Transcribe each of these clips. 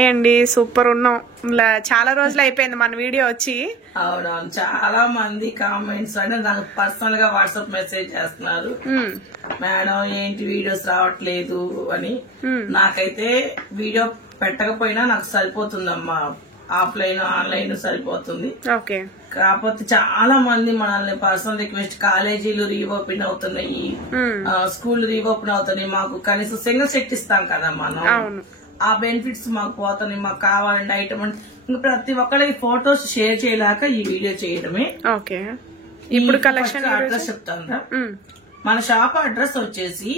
Hi అండి, super ఉన్నాం. చాలా రోజులు అయిపోయింది మన వీడియో వచ్చి. అవునవును, చాలా మంది కామెంట్స్ అంటే నాకు పర్సనల్ గా వాట్సాప్ మెసేజ్ చేస్తున్నారు, మేడం ఏంటి వీడియోస్ రావట్లేదు అని. నాకైతే వీడియో పెట్టకపోయినా నాకు సరిపోతుందమ్మా, ఆఫ్లైన్ ఆన్లైన్ సరిపోతుంది. కాకపోతే చాలా మంది మనల్ని పర్సనల్ రిక్వెస్ట్, కాలేజీలు రీఓపెన్ అవుతున్నాయి, స్కూల్ రీఓపెన్ అవుతున్నాయి, మాకు కనీసం సింగిల్ సెట్ ఇస్తాం కదా మనం, ఆ బెనిఫిట్స్ మాకు పోతున్నాయి, మాకు కావాలంటే ఐటమ్ అంటే ఇంకా ప్రతి ఒక్కరికి ఫొటోస్ షేర్ చేయలేక ఈ వీడియో చేయడమే. ఇప్పుడు కలెక్షన్ అడ్రస్ చెప్తాను. మన షాప్ అడ్రస్ వచ్చేసి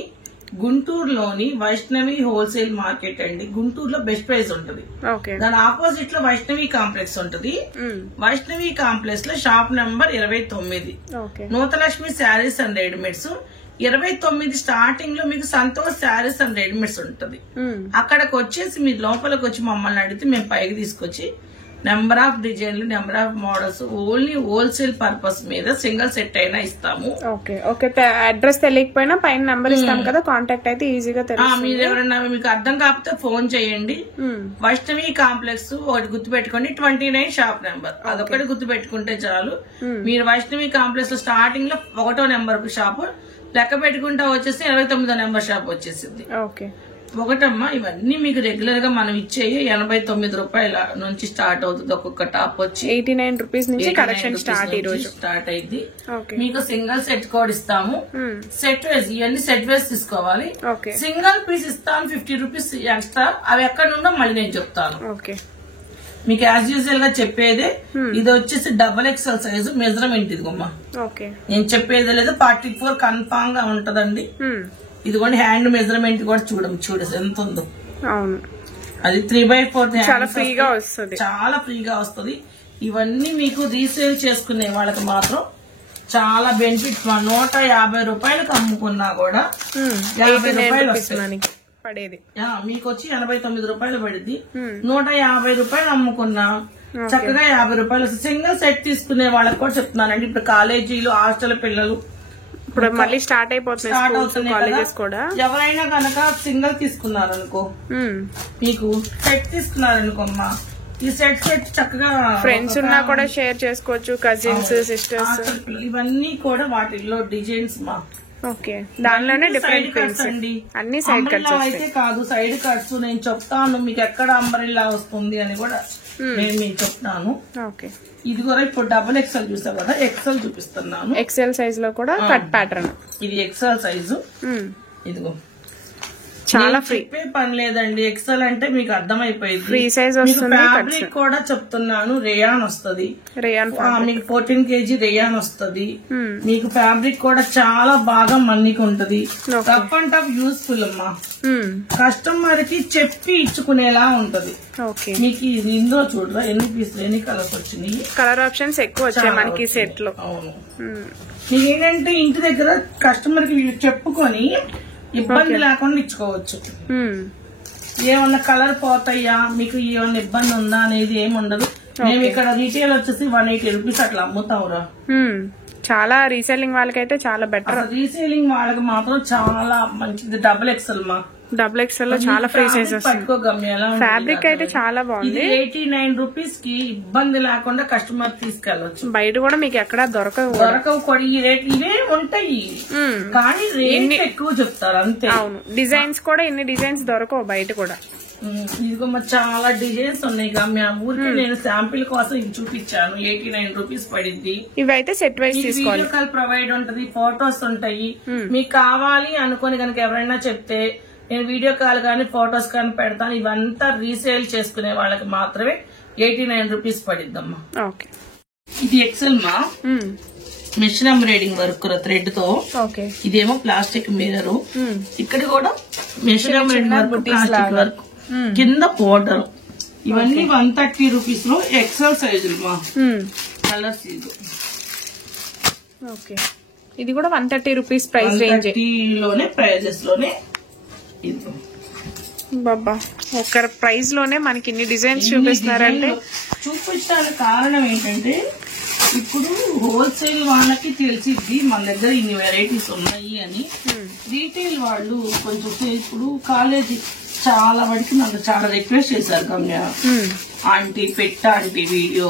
గుంటూరులోని వైష్ణవి హోల్సేల్ మార్కెట్ అండి. గుంటూరులో బెస్ట్ ప్రైస్ ఉంటుంది, దాని ఆపోజిట్ లో వైష్ణవి కాంప్లెక్స్ ఉంటుంది. వైష్ణవి కాంప్లెక్స్ లో shop number 29 Nutalakshmi sarees and readymades. 29 starting లో మీకు సంతోష్ శారీస్ అండ్ రెడీమేడ్స్ ఉంటుంది. అక్కడికి వచ్చేసి మీరు లోపలికి వచ్చి మమ్మల్ని అడిగితే మేము పైకి తీసుకొచ్చి నెంబర్ ఆఫ్ డిజైన్లు, number of models only wholesale purpose మీద సింగిల్ సెట్ అయినా ఇస్తాము. అడ్రస్ తెలియకపోయినా పైన నెంబర్ ఇస్తాం కదా, కాంటాక్ట్ అయితే ఈజీగా తెలుస్తుంది. మీరు ఎవరైనా మీకు అర్థం కాకపోతే ఫోన్ చేయండి. వైష్ణవి కాంప్లెక్స్ ఒకటి గుర్తుపెట్టుకోండి, 29 షాప్ నెంబర్, అదొకటి గుర్తుపెట్టుకుంటే చాలు. మీరు వైష్ణవి కాంప్లెక్స్ లో స్టార్టింగ్ లో 1వ నెంబర్ షాప్ లెక్క పెట్టుకుంటా వచ్చేసి 29వ నెంబర్ షాప్ వచ్చేసింది. ఒకటమ్మా, ఇవన్నీ మీకు రెగ్యులర్ గా మనం ఇచ్చే 89 రూపాయల నుంచి స్టార్ట్ అవుతుంది. ఒక్కొక్క టాప్ వచ్చి 89 రూపీస్ నుంచి కలెక్షన్ స్టార్ట్ అయింది. మీకు సింగిల్ సెట్ కోడ్ ఇస్తాము. సెట్ వేస్, ఇవన్నీ సెట్ వేస్ తీసుకోవాలి. సింగిల్ పీస్ ఇస్తాను 50 రూపీస్ ఎక్స్ట్రా. అవి ఎక్కడ నుండో మళ్ళీ నేను చెప్తాను. మీకు యాజ్ యూజువల్ గా చెప్పేదే. ఇది వచ్చేసి XXL సైజు మెజర్మెంట్. ఇదిగోమ్మా, నేను చెప్పేది లేదు, 44 కన్ఫామ్ గా ఉంటదండి. ఇదిగోండి హ్యాండ్ మెజర్మెంట్ కూడా చూడు ఎంత ఉందో. అది 3/4 చాలా ఫ్రీగా వస్తుంది, చాలా ఫ్రీగా వస్తుంది. ఇవన్నీ మీకు రీసేల్ చేసుకునే వాళ్ళకి మాత్రం చాలా బెనిఫిట్. 150 రూపాయలకు అమ్ముకున్నా కూడా 50 రూపాయలు వస్తుంది పడేది. మీకు వచ్చి 89 రూపాయలు పడింది. 150 రూపాయలు అమ్ముకున్నా చక్కగా 50 రూపాయలు వస్తుంది. సింగిల్ సెట్ తీసుకునే వాళ్ళకి కూడా చెప్తున్నానండి. ఇప్పుడు కాలేజీలు, హాస్టల్ పిల్లలు ఇప్పుడు మళ్ళీ స్టార్ట్ అవుతున్నాయి కాలేజెస్ కూడా. ఎవరైనా కనుక సింగిల్ తీసుకున్నారనుకో, మీకు సెట్ తీసుకున్నారనుకో అమ్మా, ఈ సెట్ చక్కగా ఫ్రెండ్స్ ఉన్నా కూడా షేర్ చేసుకోవచ్చు, కజిన్స్, సిస్టర్స్, ఇవన్నీ కూడా వాటిల్లో డిజైన్స్ మా. దానిలోనే డిఫరెంట్ కట్స్ అండి, అన్ని సైడ్ కట్స్ అయితే కాదు, సైడ్ కట్స్ నేను చెప్తాను మీకు ఎక్కడ అంబ్రెల్లా వస్తుంది అని కూడా నేను మీకు చెప్తాను. ఇది కూడా ఇప్పుడు XXL చూసావు కదా, XL చూపిస్తున్నాను. XL సైజ్ లో కూడా కట్ ప్యాటర్న్. ఇది XL సైజు. ఇదిగో చాలా ఫ్రీ, చెప్పే పని లేదండి. XL అంటే మీకు అర్థమైపోయింది. ఫ్రీ సైజ్ వస్తుంది. ఫ్యాబ్రిక్ కూడా చెప్తున్నాను, రేయాన్ వస్తుంది. మీకు 14 kg రేయాన్ వస్తుంది. మీకు ఫ్యాబ్రిక్ కూడా చాలా బాగా మన్నిక ఉంటది. రఫ్ అండ్ టఫ్ యూస్ఫుల్ అమ్మా, కస్టమర్ కి చెప్పి ఇచ్చుకునేలా ఉంటది. మీకు ఇందులో చూడరా ఎన్ని పీసులు, ఎన్ని కలర్స్ వచ్చినాయి, కలర్ ఆప్షన్స్ ఎక్కువ వచ్చాయి మనకి సెట్ లో. అవును, మీకు ఏంటంటే ఇంటి దగ్గర కస్టమర్ కి చెప్పుకొని ఇబ్బంది లేకుండా ఇచ్చుకోవచ్చు. ఏమన్నా కలర్ పోతాయా, మీకు ఏమన్నా ఇబ్బంది ఉందా అనేది ఏమి ఉండదు. మేము ఇక్కడ రీటైల్ వచ్చేసి 180 రూపీస్ అట్లా అమ్ముతావురా. చాలా రీసేలింగ్ వాళ్ళకైతే చాలా బెటర్. రీసేలింగ్ వాళ్ళకి మాత్రం చాలా మంచిది. XXL మా, XXL లో చాలా ఫ్రీ సైజెస్. ఫ్యాబ్రిక్ అయితే చాలా బాగుంది. 89 రూపీస్ కి ఇబ్బంది లేకుండా కస్టమర్ తీసుకెళ్లొచ్చు. బయట కూడా మీకు ఎక్కడ దొరకవు కూడా. ఈ రేట్ ఇవే ఉంటాయి కానీ రేట్ ఎక్కువ చెప్తారు అంతే. అవును, డిజైన్స్ కూడా ఇన్ని డిజైన్స్ దొరకవు బయట కూడా. ఇదిగో మరి చాలా డిజైన్స్ ఉన్నాయి. ఊరికి నేను శాంపిల్ కోసం ఇది చూపించాను. 89 రూపీస్ పడింది. ఇవైతే సెట్ వైజ్ తీసుకోవాలి. వీడియో కాల్ ప్రొవైడ్ ఉంటది, ఫొటోస్ ఉంటాయి. మీకు కావాలి అనుకుని కనుక ఎవరైనా చెప్తే నేను వీడియో కాల్ కానీ ఫొటోస్ కానీ పెడతాను. ఇవంతా రీసేల్ చేసుకునే వాళ్ళకి మాత్రమే 89 రూపీస్ పడిద్దమ్మా. ఇది XL మా, మిషన్ ఎంబ్రాయిడింగ్ వర్క్ థ్రెడ్ తో. ఇదేమో ప్లాస్టిక్ మిర్రర్. ఇక్కడ కూడా machine embroidering work, plastic work, కింద పౌడర్. ఇవన్నీ 130 రూపీస్ లో XL సైజులు మా. కలర్స్ ఇది కూడా 130 రూపీస్ ప్రైస్ రేంజ్ లోనే, ప్రైజెస్ లోనే. బాబా, ఒక ప్రైస్ లోనే మనకి ఇన్ని డిజైన్స్ చూపిస్తున్నారంటే చూపించడానికి కారణం ఏంటంటే ఇప్పుడు హోల్సేల్ వాళ్ళకి తెలిసిద్ది మన దగ్గర ఇన్ని వెరైటీస్ ఉన్నాయి అని. రీటైల్ వాళ్ళు కొంచెం ఇప్పుడు కాలేజీ చాలా వరకు నన్ను చాలా రిక్వెస్ట్ చేశారు గమ్య, ఆంటీ పెట్ట ఆంటీ వీడియో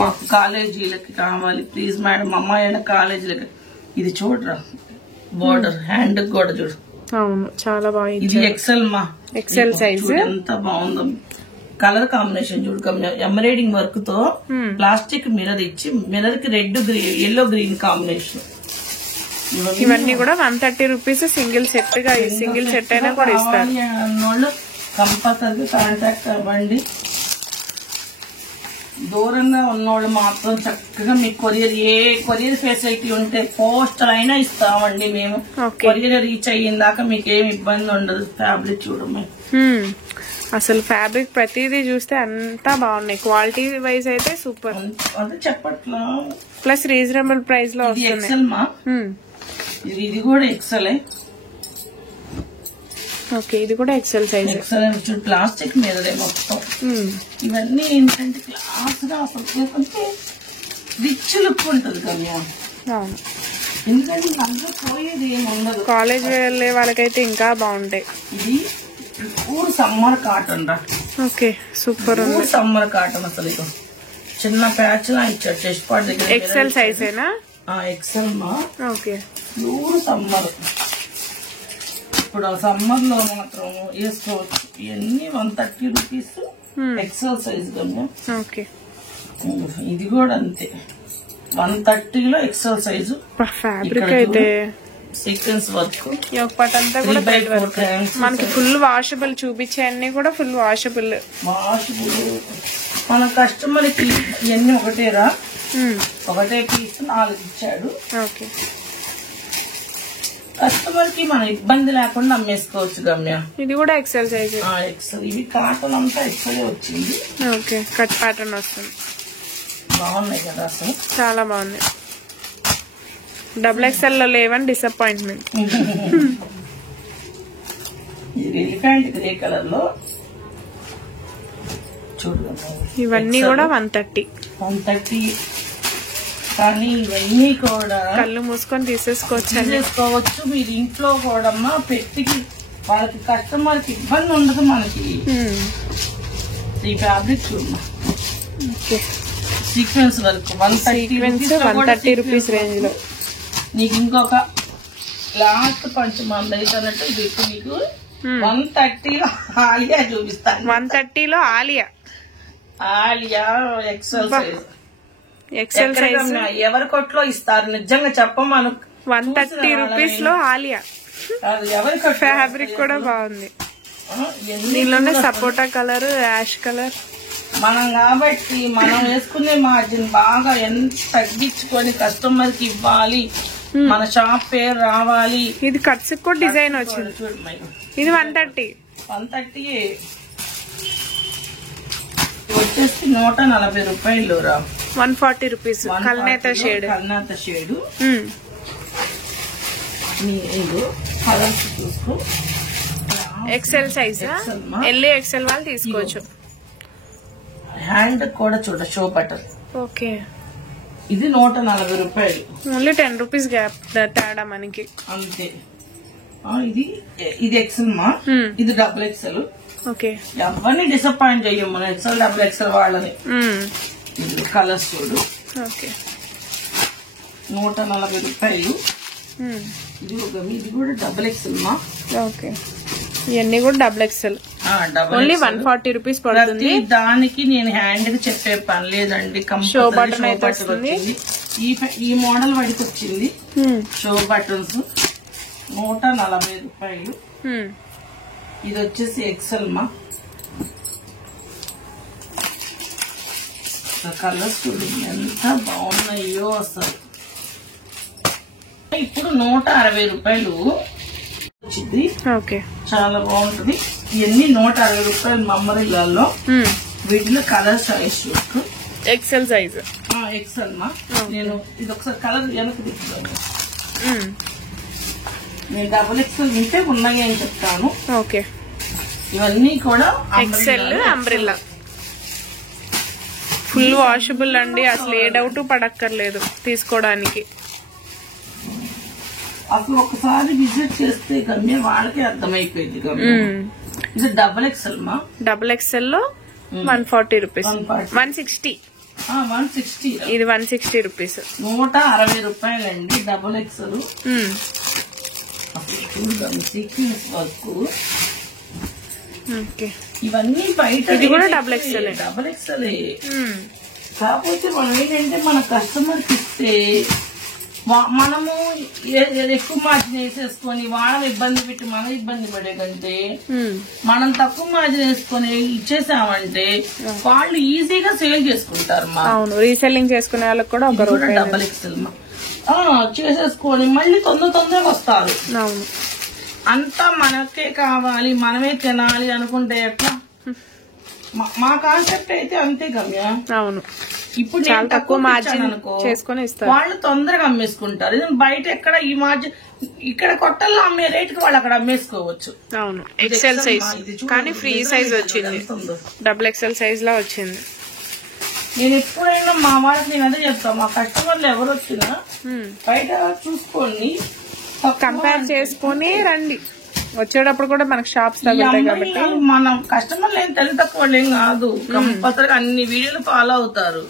మాకు కాలేజీలకి కావాలి ప్లీజ్ మేడం, అమ్మాయి అయినా కాలేజీలకి. ఇది చూడరా బోర్డర్ హ్యాండ్ కూడా చూడు. అవును చాలా బాగా. ఇది ఎక్సెల్ మా, ఎక్సెల్ సైజ్. ఎంత బాగుందో కలర్ కాంబినేషన్ చూడు గమ్య. ఎంబ్రాయిడింగ్ వర్క్ తో ప్లాస్టిక్ మిర్రర్ ఇచ్చి, మిర్రర్ కి red green yellow green combination. ఇవన్నీ కూడా 130 రూపీస్ సింగిల్ సెట్ గా, సింగిల్ సెట్ అయినా కూడా ఇస్తారు. అన్నోళ్ళు కంపల్సరీ కాంటాక్ట్ అవ్వండి. దూరంగా ఉన్నోళ్ళు మాత్రం చక్కగా మీకు కొరియర్, ఏ కొరియర్ ఫెసిలిటీ ఉంటే పోస్టర్ అయినా ఇస్తామండి మేము. కొరియర్ రీచ్ అయ్యిందాక మీకు ఏమి ఇబ్బంది ఉండదు. ఫ్యాబ్రిక్ చూడమే, అసలు ఫ్యాబ్రిక్ ప్రతిదీ చూస్తే అంతా బాగున్నాయి. క్వాలిటీ వైజ్ అయితే సూపర్. అంటే చెప్పట్లా, ప్లస్ రీజనబుల్ ప్రైస్ లో వస్తుంది. ఎక్సెల్ మా, ఇది కూడా ఎక్సెల్. ఓకే, ఇది కూడా ఎక్సెల్ సైజ్. ఎక్సెల్ ప్లాస్టిక్ మీద మొత్తం. ఇవన్నీ ఏంటంటే క్లాస్ గా అసలు రిచ్ లుక్ ఉంటుంది కదా. ఎందుకంటే అందులో పోయేది ఏమి ఉండదు. కాలేజ్ వెళ్ళే వాళ్ళకైతే ఇంకా బాగుంటాయి. ఇది ఊరు సమ్మర్ కాటన్ రా. ఓకే సూపర్ ఉంది. సమ్మర్ కాటన్ అసలు ఇది చిన్న ప్యాచ్ లా ఇచ్చాడు చెస్ట్ పార్ట్ దగ్గర. ఎక్సెల్ సైజేనా? ఎక్సెల్ మా. ఓకే, ఊరు సమ్మర్. ఇప్పుడు సమ్మర్ లో మాత్రం వేసుకోవచ్చు. ఇవన్నీ 130 రూపీస్ ఎక్సెల్ సైజ్ గమ్యం. ఓకే, ఇది కూడా అంతే 130లో ఎక్సెల్ సైజు. ఫ్యాబ్రిక్ అయితే సీక్వెన్స్ వర్క్, ఒకటి అంతా కూడా బయట వర్క్. మనకి ఫుల్ వాషబుల్ చూపించే అన్ని కూడా ఫుల్ వాషబుల్. మన కస్టమర్ కి ఇవన్నీ ఒకటేరా, ఒకటే పీస్ 4 ఇచ్చాడు. ఓకే, కస్టమర్ కి మన ఇబ్బంది లేకుండా అమ్మేసుకోవచ్చు గమ్య. ఇది కూడా ఎక్సెల్ సైజ్. ఎక్సెల్. ఇవి కాటన్ అంతా ఎక్సెల్ వచ్చింది. ఓకే, కట్ ప్యాటర్న్ వస్తుంది. బాగున్నాయి కదా అసలు, చాలా బాగున్నాయి. డబుల్ ఎక్సెల్ లో లేవని డిసప్పాయింట్మెంట్. ఇది ఎలిఫెంట్ గ్రే కలర్ లో చూడు. ఇవన్నీ కూడా 130. కానీ ఇవన్నీ కూడా కళ్ళు మూసుకొని తీసేసుకోవచ్చు. మీరు ఇంట్లో కూడా పెట్టి వాళ్ళకి కస్టమర్ కి ఇబ్బంది ఉండదు. మనకి ఈ ఫ్యాబ్రిక్ చూడమ్మా, సీక్వెన్స్ వర్క్ 130 రూపీస్ రేంజ్ లో. నీకు ఇంకొక లాస్ట్ పంచ్ మంది అయితే ఇది నీకు 130లో ఆలియా చూపిస్తాను. 130లో Aliya XL size. XL size ఎవరి కొట్లో ఇస్తారు నిజంగా చెప్పమను. 130 రూపీస్ లో ఆలియా. ఎవరి ఫ్యాబ్రిక్ కూడా బాగుంది. దీనిలోనే సపోటా కలర్, యాష్ కలర్. మనం కాబట్టి మనం వేసుకునే మార్జిన్ బాగా ఎంత తగ్గించుకొని కస్టమర్ కి ఇవ్వాలి, మన షాప్ పేరు రావాలి. ఇది కట్స్ కూడా డిజైన్ వచ్చింది. ఇది 130 వచ్చేసి 140 రూపాయలు రా. 140 రూపీస్ కల్నేత షేడ్. కలర్స్ చూసుకో. ఎక్సెల్ సైజ్, ఎల్ ఎక్సెల్ వాళ్ళు తీసుకోవచ్చు. హ్యాండ్ కూడా చూడ షో బటన్. ఓకే, ఇది 140 రూపాయలు. ఓన్లీ 10 రూపీస్ గ్యాప్ తేడా మనకి అంతే. ఇది ఎక్సెల్ మా, ఇది డబుల్ ఎక్సెల్. ఓకే, ఎవరిని డిసప్పాయింట్ చెయ్యము మన ఎక్సెల్ డబుల్ ఎక్సెల్ వాళ్ళని. ఇది కలర్స్ చూడు. ఓకే, 140 రూపాయలు. ఇది కూడా డబుల్ ఎక్సెల్ మా. ఓకే, ఇవన్నీ కూడా డబుల్ ఎక్సెల్. ఓన్లీ 140 రూపీస్ పడుతుంది. దానికి నేను హ్యాండ్ కి చెప్పే పని లేదండి. షో బటన్ అయితే వస్తుంది. ఈ మోడల్ వాడికి వచ్చింది షో బటన్స్ 140 రూపాయలు. ఇది వచ్చేసి ఎక్సెల్ మా. కలర్స్ చూడండి ఎంత బాగున్నాయో అసలు. ఇప్పుడు 160 రూపాయలు వచ్చింది. ఓకే, చాలా బాగుంటది. ఇవన్నీ 160 రూపాయలు మమ్మరీలలో. వీటిలో colour choice XL size. XL మా. నేను ఇది ఒకసారి కలర్ వెనక్కి తిప్పుతాను. నేను డబుల్ ఎక్సెల్ ఉంటే ఉన్నాయి అని చెప్తాను. ఓకే, ఇవన్నీ కూడా ఎక్సెల్ అంబ్రెల్లా ఫుల్ వాషబుల్ అండి. అసలు ఏ డౌట్ పడక్కర్లేదు తీసుకోవడానికి. అసలు ఒకసారి విజిట్ చేస్తే కన్నా వాళ్ళకి అర్థమైపోయింది. ఇది డబుల్ ఎక్స్ఎల్ మా. డబుల్ ఎక్స్ఎల్ లో 140 రూపీస్. 160. 160. ఇది 160 రూపీస్. 160 రూపాయలండి double XL. Sequence work. Okay, ఇవన్నీ బయట ఇది కూడా డబుల్ ఎక్స్ఎల్. Double XL. కాకపోతే మనం ఏంటంటే మన కస్టమర్ కి ఇస్తే మనము ఎక్కువ మార్జిన్ వేసేసుకొని వాళ్ళని ఇబ్బంది పెట్టి మనం ఇబ్బంది పడే కంటే మనం తక్కువ మార్జిన్ వేసుకొని ఇచ్చేసామంటే వాళ్ళు ఈజీగా సేల్ చేసుకుంటారు. అవును, రీసెల్లింగ్ చేసుకునే వాళ్ళకి కూడా ఒక రూపాయి డబల్ ఎక్స్ఎల్ చేసేసుకొని మళ్ళీ తొందరగా వస్తారు. అవును, అంతా మనకే కావాలి మనమే తినాలి అనుకుంటే ఎట్లా? మా కాన్సెప్ట్ అయితే అంతే గమ్య. అవును, ఇప్పుడు చాలా తక్కువ మార్జిన్ చేసుకుని ఇస్తారు, వాళ్ళు తొందరగా అమ్మేసుకుంటారు. బయట ఎక్కడ ఈ మార్జిన్ ఇక్కడ కొట్టల్లో అమ్మే రేట్ కి వాళ్ళు అక్కడ అమ్మేసుకోవచ్చు. అవును, ఎక్సెల్ సైజ్ కానీ ఫ్రీ సైజ్ వచ్చింది, డబుల్ ఎక్సెల్ సైజ్ లా వచ్చింది. నేను ఎప్పుడైనా మా వాళ్ళకి నేను అదే చెప్తాను, మా కస్టమర్లు ఎవరు వచ్చినా బయట చూసుకోండి, కంపేర్ చేసుకుని రండి. వచ్చేటప్పుడు కూడా మనకు షాప్స్ తగ్గుతాయి కాబట్టి మనం కస్టమర్లు ఏం తెలివి తక్కువ ఏం కాదు, కంపల్సరీగా అన్ని వీడియోలు ఫాలో అవుతారు.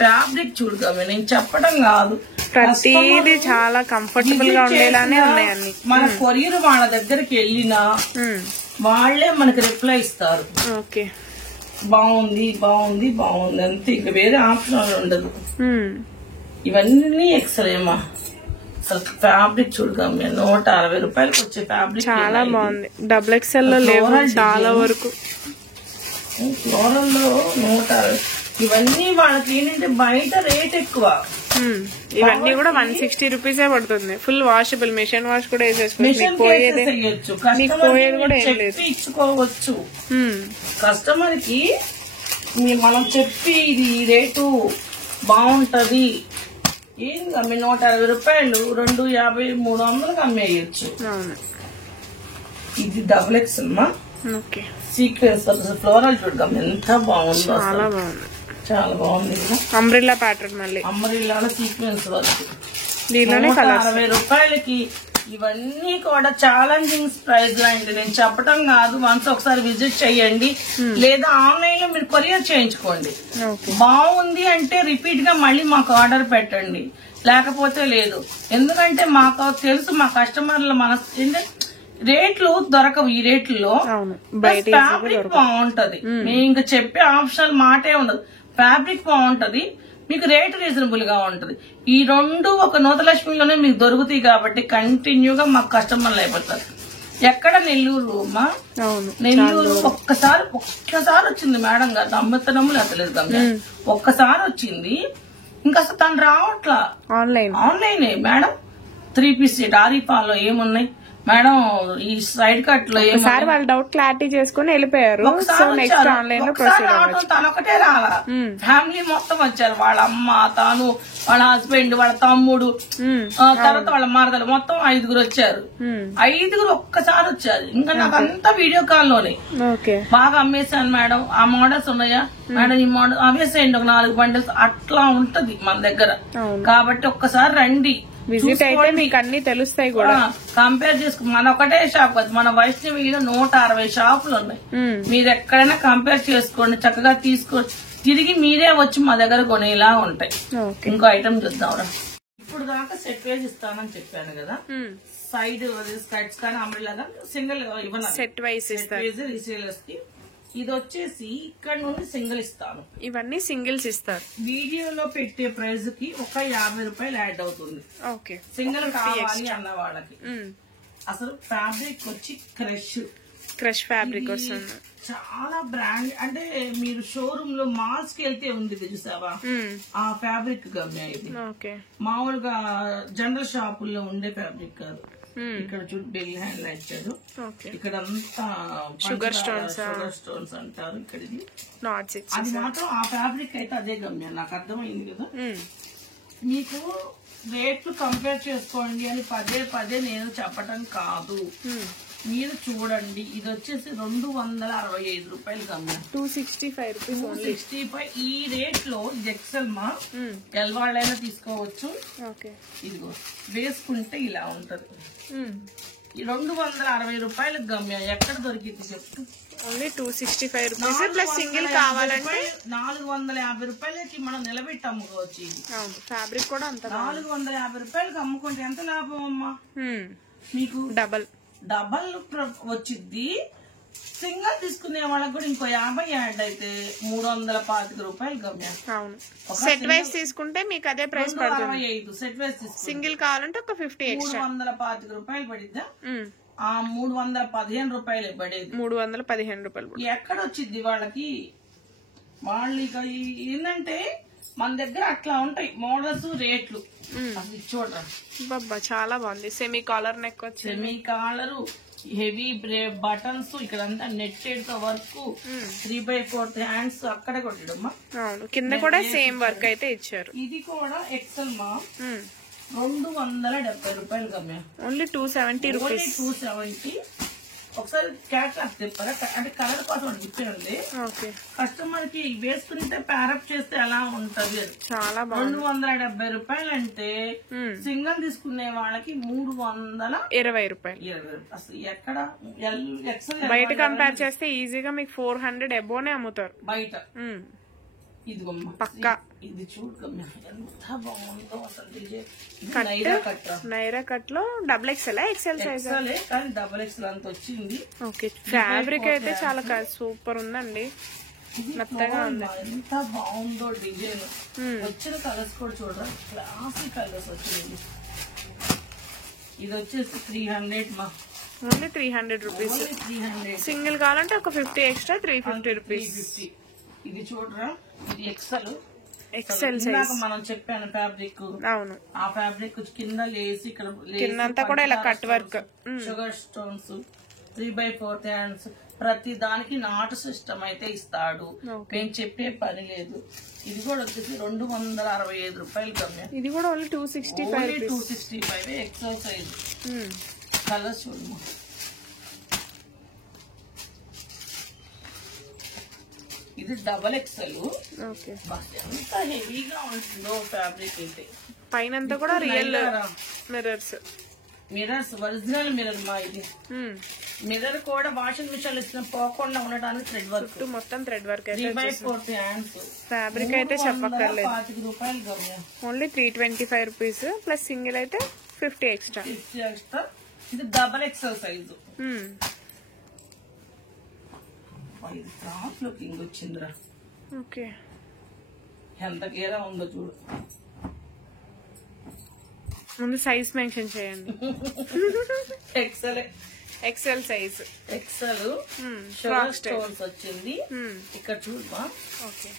ఫ్యాబ్రిక్ చూడగా నేను చెప్పడం కాదు, ప్రతిదీ చాలా కంఫర్టబుల్ గా ఉండేలానే ఉన్నాయి అన్ని. మన కొరియర్ వాళ్ళ దగ్గరికి వెళ్ళినా వాళ్లే మనకి రిప్లై ఇస్తారు. ఓకే, బాగుంది బాగుంది బాగుంది అంతే, ఇంకా వేరే ఆప్షన్ ఉండదు. ఇవన్నీ ఎక్స్రేమా. ఫ్యాబ్రిక్ చూడగా 160 రూపాయలకి వచ్చే ఫ్యాబ్రిక్ చాలా బాగుంది. డబుల్ ఎక్స్ఎల్ లో లేవు చాలా వరకు, ఫ్లోరల్ లో 160. ఇవన్నీ వాళ్ళకి ఏంటంటే బయట రేట్ ఎక్కువ. ఇవన్నీ కూడా 160 రూపీసే పడుతుంది. ఫుల్ వాషబుల్, మిషన్ వాష్ కూడా వేసేసుకోవచ్చు, పోయేది కూడా ఏం లేదు, ఇచ్చుకోవచ్చు. కస్టమర్ కి మనం చెప్పి ఇది రేటు బాగుంటది ఏంది అమ్మి 160 రూపాయలు 250, 300 అమ్మేయచ్చు. ఇది డబుల్ ఎక్స్ఎల్ మా. సీక్వెన్స్ ఫ్లోరల్ చూడగా ఎంత బాగుందో, చాలా బాగుంది, చాలా బాగుంది. అంబ్రిల్లా ప్యాటర్న్, మళ్ళీ అంబ్రిల్లా సీక్వెన్స్ వర్క్. దీనిలోనే 160 రూపాయలకి ఇవన్నీ కూడా ఛాలెంజింగ్ ప్రైస్ లాంటి. నేను చెప్పడం కాదు, వన్స్ ఒకసారి విజిట్ చెయ్యండి, లేదా ఆన్లైన్ లో మీరు కొరియర్ చేయించుకోండి. బాగుంది అంటే రిపీట్ గా మళ్ళీ మాకు ఆర్డర్ పెట్టండి, లేకపోతే లేదు. ఎందుకంటే మాకు తెలుసు మా కస్టమర్ల మన రేట్లు దొరకవు ఈ రేట్లలో. ఫ్యాబ్రిక్ బాగుంటది, మేము ఇంకా చెప్పే ఆప్షనల్ మాటే ఉండదు. ఫ్యాబ్రిక్ బాగుంటది, మీకు రేట్ రీజనబుల్ గా ఉంటది. ఈ రెండు ఒక నూతలక్ష్మిలోనే మీకు దొరుకుతాయి కాబట్టి కంటిన్యూగా మాకు కస్టమర్లు అయిపోతారు. ఎక్కడ నెల్లూరు మా, నెల్లూరు ఒక్కసారి వచ్చింది మేడం గారు, అమ్మతనములు అసలేదు కదా, ఒక్కసారి వచ్చింది, ఇంకా అసలు తను రావట్లా. ఆన్లైనే మేడం. 3 పీస్ సెట్ ఆరిపాలో ఏమున్నాయి మేడం, ఈ సైడ్ కట్ లో ఒకసారి వాళ్ళ డౌట్ క్లారిటీ చేసుకుని వెళ్ళిపోయారు. తనొకటే రాలా, ఫ్యామిలీ మొత్తం వచ్చారు. వాళ్ళ అమ్మ, తాను, వాళ్ళ హస్బెండ్, వాళ్ళ తమ్ముడు, తర్వాత వాళ్ళ మరదలు, మొత్తం 5 వచ్చారు. 5 ఒక్కసారి వచ్చారు. ఇంకా నాకంతా వీడియో కాల్ లోనే బాగా అమ్మేశాను మేడం, ఆ మోడల్స్ ఉన్నాయా మేడం, ఈ మోడల్ అమ్మేసేయండి, ఒక 4 బండిల్స్ అట్లా ఉంటది మన దగ్గర. కాబట్టి ఒక్కసారి రండి, విజిట్ అయితే మీకు అన్ని తెలుస్తాయి కూడా. కంపేర్ చేసుకో, మన ఒకటే షాప్ కాదు, మన వైష్ణవిలో 160 షాపులు ఉన్నాయి. మీరు ఎక్కడైనా కంపేర్ చేసుకోండి, చక్కగా తీసుకోండి, తిరిగి మీరే వచ్చి మా దగ్గర కొనేలా ఉంటాయి. ఇంకో ఐటమ్ చూద్దాం. ఇప్పుడు దాకా సెట్ వేజ్ ఇస్తానని చెప్పాను కదా, సైడ్ స్కర్ట్స్ కానీ అమ్మిలాగా సింగిల్ ఇవ్వను, సెట్ వైజ్ రీసేలర్స్ కి. ఇది వచ్చేసి ఇక్కడ నుండి సింగిల్ ఇస్తాను, ఇవన్నీ సింగిల్స్ ఇస్తారు. వీడియోలో పెట్టే ప్రైస్ కి ఒక 50 రూపాయలు యాడ్ అవుతుంది సింగిల్ కావాలి అన్న వాళ్ళకి. అసలు ఫ్యాబ్రిక్ వచ్చి క్రష్ ఫ్యాబ్రిక్ వస్తుంది, చాలా బ్రాండ్. అంటే మీరు షోరూమ్ లో మాల్స్ కి వెళ్తే ఉంది చూసావా, ఆ ఫ్యాబ్రిక్ గమ్య. ఇది మామూలుగా జనరల్ షాపుల్లో ఉండే ఫ్యాబ్రిక్ కాదు. ఇక్కడ చూడు బెల్ హ్యాండ్ ఇచ్చారు, ఇక్కడ అంతా షుగర్ స్టోన్స్ అంటారు. ఇక్కడ అది మాత్రం ఆ ఫ్యాబ్రిక్ అయితే అదే గమ్యం, నాకు అర్థమైంది కదా. మీకు రేట్లు కంపేర్ చేసుకోండి అని పదే నేను చెప్పటం కాదు, మీరు చూడండి. ఇది వచ్చేసి 265 రూపాయలు గమ్యం, 265 రూపీస్, 265. ఈ రేట్ లో ఎక్సెల్ మా ఎల్వాళ్ళైనా తీసుకోవచ్చు. ఇదిగో వేసుకుంటే ఇలా ఉంటది, 260 రూపాయలకు గమ్యం. ఎక్కడ దొరికింది చెప్పు? ఓన్లీ 265 రూపీస్ ప్లస్ సింగిల్ కావాలంటే 450 రూపాయలకి మనం నిలబెట్టి అమ్ముకోవచ్చు. ఇది ఫ్యాబ్రిక్ కూడా అంత 450 రూపాయలకి అమ్ముకుంటే ఎంత లాభం అమ్మా? మీకు డబల్ వచ్చింది. సింగిల్ తీసుకునే వాళ్ళకి కూడా ఇంకో 50 యాడ్ అయితే 325 రూపాయలు గమ్యం. అవును. సెట్ వైస్ తీసుకుంటే మీకు అదే ప్రైస్ పడుతుంది. 65 సెట్ వైస్ తీసుకుంటే సింగిల్ కావాలంటే ఒక 50 ఎక్స్ట్రా 325 రూపాయలు పడిద్దా? 315 రూపాయలు పడేది. 315 రూపాయలు. ఎక్కడ వచ్చింది వాళ్ళకి? వాళ్ళు ఇక ఏంటంటే మన దగ్గర అట్లా ఉంటాయి మోడల్స్, రేట్లు. అది చూడండి బాబా, చాలా బాగుంది. సెమీ కాలర్ నెక్ వచ్చి, సెమీ కాలర్, హెవీ బటన్స్, ఇక్కడ అంతా నెట్టెడ్ తో వర్క్, 3/4 హ్యాండ్స్ అక్కడ కొట్టడమ్మా. అవును, కింద కూడా సేమ్ వర్క్ అయితే ఇచ్చారు. ఇది కూడా ఎక్సెల్ మా 270 రూపాయలు గమ్యం. Only 270 rupees. 270. ఒకసారి క్యాట్లాగ్ తెప్పారా? అంటే కలర్ కోసం ఇచ్చేయండి. కస్టమర్ కి వేసుకుంటే ప్యారప్ చేస్తే ఎలా ఉంటది? చాలా 270 రూపాయలు అంటే సింగిల్ తీసుకునే వాళ్ళకి 320 రూపాయలు. అసలు ఎక్కడ బయట కంపేర్ చేస్తే ఈజీగా మీకు 400 అబోనే అమ్ముతారు బయట. ఇదిగోమ్మా పక్కా. ఇది చూడమ్మా ఎంత బాగుందో అసలు. నైరా కట్ లో డబుల్ ఎక్స్ఎల్, ఎక్స్ఎల్ సైజ్ కానీ డబుల్ ఎక్స్ఎల్ అంత వచ్చింది. ఓకే, ఫ్యాబ్రిక్ అయితే చాలా సూపర్ ఉందండి, మెత్తగా ఉంది. ఎంత బాగుందో డిజైన్. వచ్చిన కలర్స్ కూడా చూడరా, క్లాసిక్ కలర్స్ వచ్చింది. ఇది వచ్చేసి 300 మా. Only 300 rupees. 300. సింగిల్ కావాలంటే ఒక 50 ఎక్స్ట్రా 350 రూపీస్. ఇది చూడరా, ఇది ఎక్సెల్ సైజ్ మనం చెప్పాను ఫ్యాబ్రిక్. అవును, ఆ ఫ్యాబ్రిక్ కింద లేసి ఇక్కడ కిందంతా కూడా ఇలా cut work, sugar stones, 3/4 hands, ప్రతి దానికి నాటు సిస్టమ్ అయితే ఇస్తాడు. నేను చెప్పే పని లేదు. ఇది కూడా వచ్చేసి 265 రూపాయలు గమ్యం. ఇది కూడా ఓన్లీ 265 ఎక్సెల్ సైజ్. కలర్స్ చూడమ్మా. ఇది డబల్ ఎక్సెల్. ఎంత హెవీగా ఉంటుందో ఫ్యాబ్రిక్ అయితే. పైన కూడా రియల్ మిర్రర్స్ ఒరిజినల్ మిర్రర్ మా. ఇది మిర్రర్ కూడా వాషింగ్ మిషన్ ఇచ్చిన పోకుండా ఉండడానికి థ్రెడ్ వర్క్, మొత్తం థ్రెడ్ వర్క్. 3/4 హ్యాండ్స్. ఫ్యాబ్రిక్ అయితే చెప్పక్కర్లేదు. 25 రూపాయలు గమ్యం. ఓన్లీ 325 రూపీస్ ప్లస్ సింగిల్ అయితే 50 ఎక్స్ట్రా. ఇది డబల్ ఎక్సెల్ సైజు. ఇది క్రాస్ లుకింగ్ వచ్చిందిరా. ఓకే, ఎంత గేరా ఉందో చూడు. ముందు సైజ్ మెన్షన్ చేయండి. XL size. ఎక్సెల్ స్టోన్స్ వచ్చింది ఇక్కడ చూడమా. ఓకే,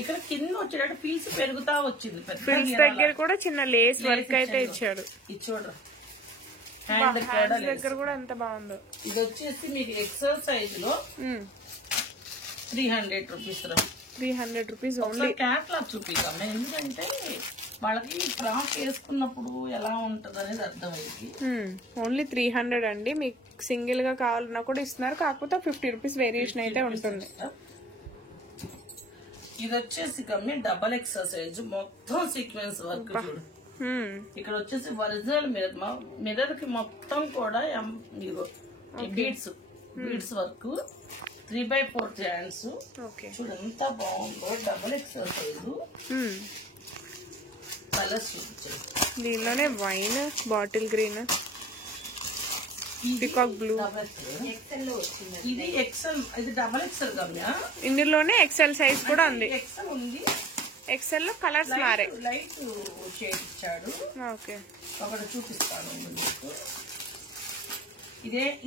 ఇక్కడ కింద వచ్చేటట్టు పీస్ పెరుగుతా వచ్చింది. ఫిల్స్ దగ్గర కూడా చిన్న లేస్ వర్క్ అయితే ఇచ్చాడు. ఇది చూడరా, హ్యాండ్ దగ్గర కూడా ఎంత బాగుందో. ఇది వచ్చేసి మీకు ఎక్సెల్ సైజ్ లో 300 రూపీస్. 300 rupees only. క్యాట్లాగ్ చూపిద్దాం, ఎందుకంటే వాళ్ళకి ఫ్రాక్ వేసుకున్నప్పుడు ఎలా ఉంటది అనేది అర్థమైంది. ఓన్లీ 300 అండి. మీకు సింగిల్ గా కావాలన్నా కూడా ఇస్తున్నారు, కాకపోతే 50 రూపీస్ వేరియేషన్ అయితే ఉంటుంది. ఇది వచ్చేసి కమ్మి డబల్ ఎక్సెల్ సైజ్, మొత్తం సీక్వెన్స్ వర్క్ చూడు. ఇక్కడ వచ్చేసి ఒరిజినల్ మిర్రర్. మిర్రర్ కి మొత్తం కూడా బీడ్స్ వర్క్, 3/4 హ్యాండ్స్. చూడు ఎంత బాగుందో. Double XL size. కలర్స్ చూపించారు. దీనిలోనే wine, bottle green, peacock blue. ఇది ఎక్సెల్, ఇది డబల్ ఎక్సెల్ గమ్య. ఇందులోనే ఎక్సెల్ సైజ్ కూడా ఉంది. ఎక్సెల్ ఉంది. ఎక్సెల్ లో కలర్స్ మారే. లైట్ షేడ్ ఇచ్చాడు. ఓకే, ఒకటి చూపిస్తాను మీకు.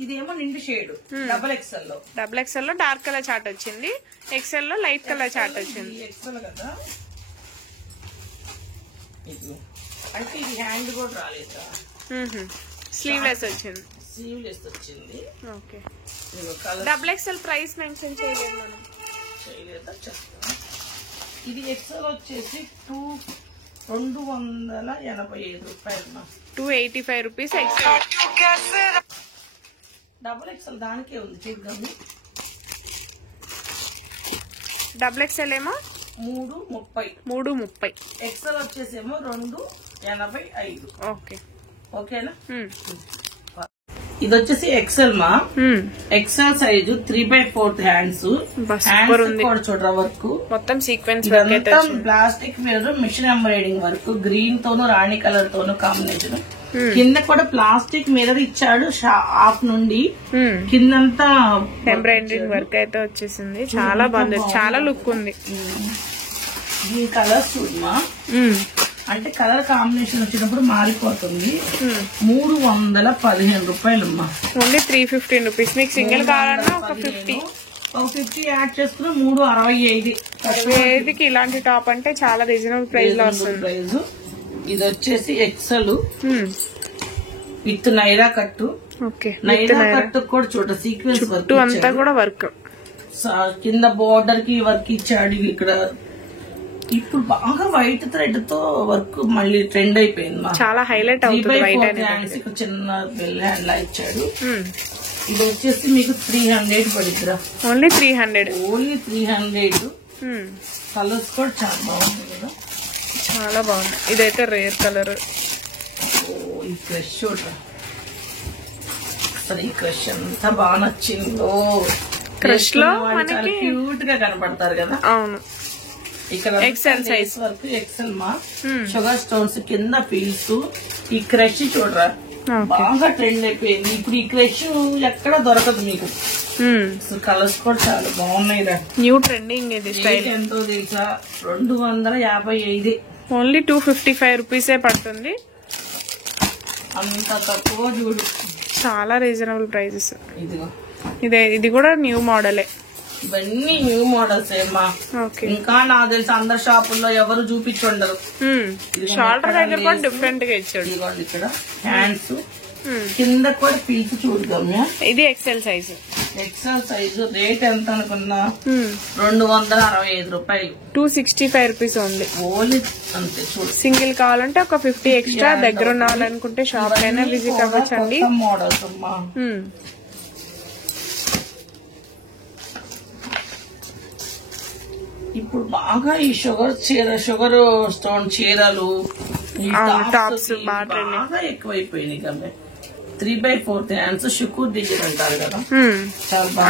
ఇదేమో నిండు షేడ్ డబల్ ఎక్సెల్ లో. డబల్ ఎక్సెల్ లో డార్క్ కలర్ చార్ట్ వచ్చింది, ఎక్సెల్ లో లైట్ కలర్ చార్ట్ వచ్చింది. ఎక్సెల్ కదా, అంటే ఇది హ్యాండ్ కూడా రాలేదా? స్లీవ్లెస్ వచ్చింది. స్లీవ్లెస్ వచ్చింది. Okay, double XL price mention చేయలేదు మనం. చేయలేదా చెప్తాను. ఇది ఎక్సెల్ వచ్చేసి 285 రూపాయలు. 285 రూపీస్ ఎక్సెల్. డబుల్ ఎక్సెల్ దానికే ఉంది చూద్దాము. డబుల్ ఎక్సెల్ ఏమో 330. ఎక్సెల్ వచ్చేసేమో 285. ఓకే, ఓకేనా. ఇది వచ్చేసి ఎక్సెల్ మా, ఎక్సెల్ సైజు 3/4 హ్యాండ్స్. హ్యాండ్స్ కూడా చూడరా వర్క్ మొత్తం సీక్వెన్స్ మొత్తం ప్లాస్టిక్ మీద మిషన్ ఎంబ్రాయిడింగ్ వర్క్, గ్రీన్ తోను రాణి కలర్ తోను కాంబినేషన్. కింద కూడా ప్లాస్టిక్ మిర్రర్ ఇచ్చాడు హాఫ్ నుండి కిందంతా ఎంబ్రాయిడింగ్ వర్క్ అయితే వచ్చేసింది. చాలా బాగుంది, చాలా లుక్ ఉంది. ఈ కలర్స్ చూడమా, అంటే కలర్ కాంబినేషన్ వచ్చినప్పుడు మారిపోతుంది. 315 రూపాయలమ్మా, ఓన్లీ 315 రూపీస్. మీకు సింగిల్ కావాలన్నా ఒక 50 యాడ్ చేసుకున్న 365కి ఇలాంటి టాప్ అంటే చాలా రీజనబుల్ ప్రైస్ లో వస్తుంది. ప్రైస్ ఇది వచ్చేసి ఎక్సెల్ విత్ నైరా కట్టు. నైరా కట్టు కూడా చూడ సీక్వెన్స్ వర్క్ అంతా కూడా వర్క్, కింద బోర్డర్ కి వర్క్ ఇచ్చాడు. ఇక్కడ ఇప్పుడు బాగా వైట్ థ్రెడ్ తో వర్క్ మళ్ళీ ట్రెండ్ అయిపోయింది, చాలా హైలైట్ అవుతుంది. చిన్న బెల్ హ్యాండ్ లా ఇచ్చాడు. ఇది వచ్చేసి మీకు 300 పడిద్దిరా, ఓన్లీ 300. ఓన్లీ 300. కలర్స్ కూడా చాలా బాగుంది కదా, చాలా బాగుంది. ఇదైతే రేర్ కలర్. ఈ క్రష్ చూడరా, అసలు ఈ క్రష్ అంతా బాగా నచ్చిందో. క్రష్ లో క్యూట్ గా కనపడతారు కదా. అవును, ఇక్కడ ఎక్సెల్ సైజ్ వరకు ఎక్సెల్ మా, షుగర్ స్టోన్స్ కింద పీల్స్. ఈ క్రష్ చూడరా బాగా ట్రెండ్ అయిపోయింది. ఇప్పుడు ఈ క్రష్ ఎక్కడ దొరకదు మీకు. కలర్స్ కూడా చాలా బాగున్నాయి. న్యూ ట్రెండింగ్ ఇది. స్టైల్ ఎంతో తెలుసా, 255, ఓన్లీ 255 రూపీసే పడుతుంది. అంత తక్కువ చూడు, చాలా రీజనబుల్ ప్రైజెస్. ఇదిగో ఇది కూడా న్యూ మోడలే. ఇవన్నీ న్యూ మోడల్స్ ఏమా. ఇంకా నాకు తెలిసి అందరు షాపుల్లో ఎవరు చూపించుండరు. షోల్డర్ దగ్గర కూడా డిఫరెంట్ గా ఇచ్చాడు. ఇదిగోండి ఇక్కడ హ్యాండ్స్ కింద కూడా పీల్చి చూడగమ్యా. ఇది XL size. XL size rate ఎంత అనుకున్నా 265 రూపాయలు, 265 రూపీస్ ఓన్లీ. ఓన్లీ అంతే చూడు. సింగిల్ కావాలంటే ఒక 50 ఎక్స్ట్రా. దగ్గర ఉన్నాలనుకుంటే షాప్ అయినా విజిట్ అవ్వచ్చండి. మోడల్స్ అమ్మా. ఇప్పుడు బాగా ఈ షుగర్ స్టోన్ చీరలు టాప్స్ బాగా ఎక్కువైపోయినాయి కదా. 3/4 హ్యాండ్స్ షుకూర్ డిజైన్ అంటారు కదా, చాలా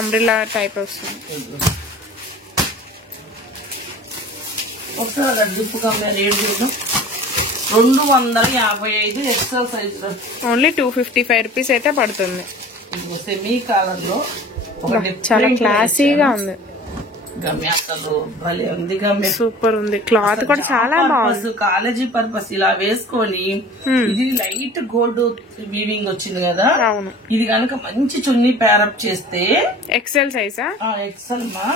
అంబ్రెల్లా టైప్ వస్తుంది. ఒకసారి జిప్పుగా రేట్ చూద్దాం. 255 ఎక్సెల్ సైజ్, ఓన్లీ 255 రూపీస్ అయితే పడుతుంది. సెమీ కాలర్ లో చాలా క్లాసీగా ఉంది. భలే ఉంది గమ్య, సూపర్ ఉంది. క్లాత్ కూడా చాలా బాగుంది. కాలేజీ పర్పస్ ఇలా వేసుకొని, ఇది లైట్ గోల్డ్ వీవింగ్ వచ్చింది కదా. అవును, ఇది కనుక మంచి చున్నీ ప్యారప్ చేస్తే. ఎక్సెల్ సైజా? ఎక్సెల్ మా.